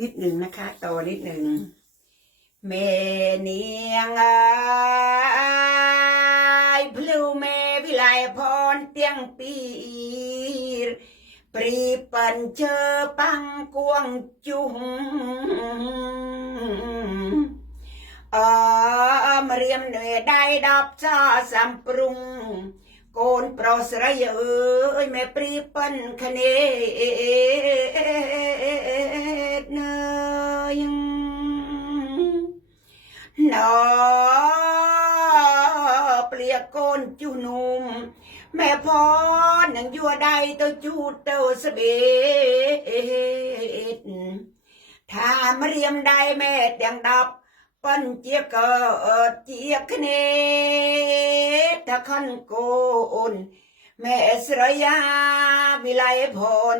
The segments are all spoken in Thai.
นิดหนึ่งนะคะต่อนิดหนึ่งเมเนียงพลูเมวิไลพรเตียงปีปรีปันเจอปังกวงจุงมเรียมเหนื่อยได้ดับซาสัมปรุงโกนโปรสระเยยแม่ปรีปันคะเนเนยนอเปลียกโกนจุนุมแม่พรนังยัวใดตัวจูเต้าสเบดถ้ามเรียมได้แม่เดียงดับปันเจียกเจียกเนถ้าขันโกนแม่สระยาวิไลพร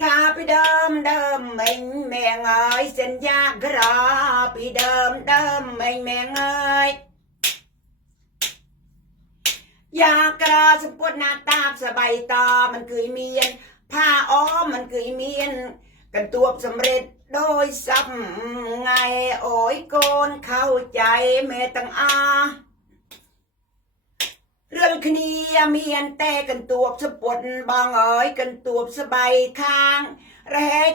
ถ้าไปเดิมแม่เงยเส้นยากกระไปเดิมแม่เงยยากระสมปวดหน้าตาสบายตามันคือเมียนผ้าอ้อมมันคือเมียนกันตัวสำเร็จโดยซ้ำไงโอ้ยโกนเข้าใจแม่ตั้งเรื่องคณีเมียนแต่กันตัวสปวดบางเอ๋ยกันตัวสบายข้างเรด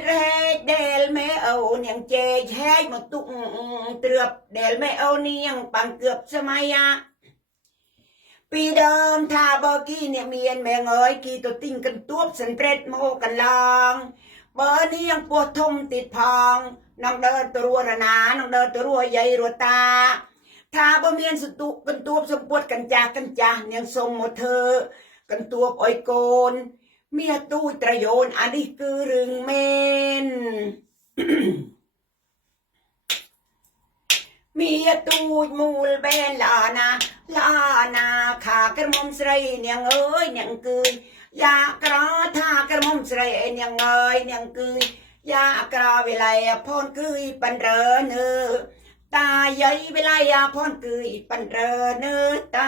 เดลไม่เอาเนียงเจแช่มาตุ้งเตือบเดลไม่เอาเนียงปังเกือบสมัยปีเดิมท่าเบอร์กี้เนี่ยเมียนแม่เอ๋ยกี่ตัวติ้งกันตัวสันเปรตโมกันลางเบอร์นี้ยังปวดทมติดพองน้องเดินตัวระนาน้องเดินตัวใหญ่รัวตาถ้าบ่เมียนสุตุกันตัวสมปวดกันจากเนี่ยทรงหมดเธอกันตัวอ้อยโกนเมียตู้ตรโยนอันนี้คือเรื่องเมน เมียตูมูลเบนลานาขากระมมใส่เนี่ยเอ้ยเนี่ยคืนยากระทากระมมใส่เนี่ยเอ้ยเนี่ยคืนยากระเวลาพ่นคือปันเรเนอตาใหญ่เวลาพ่นคือปันเรเนอตา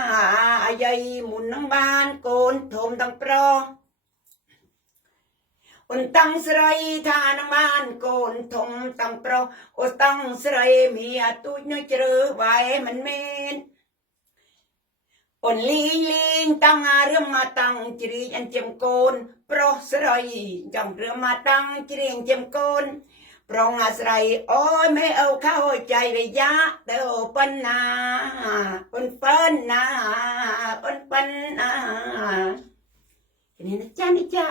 ใหญ่หมุนนังบ้านโกนทมตังโปรอุนตังสไรทานังบ้านโกนทมตังโปรอุตังสไรมีตุยนเจอไว้มันเมนอุนลิงตั้งเรื่องมาตั้งจรีอันเจมโกนโปรสไรจำเรื่องมาตั้งจรีอันเจมโกนโปรอาสไรโอ้ยไม่เอาเข้าใจเลยยะเต้าปันนาปันนาปันนาทีนี้นะจ๊ะ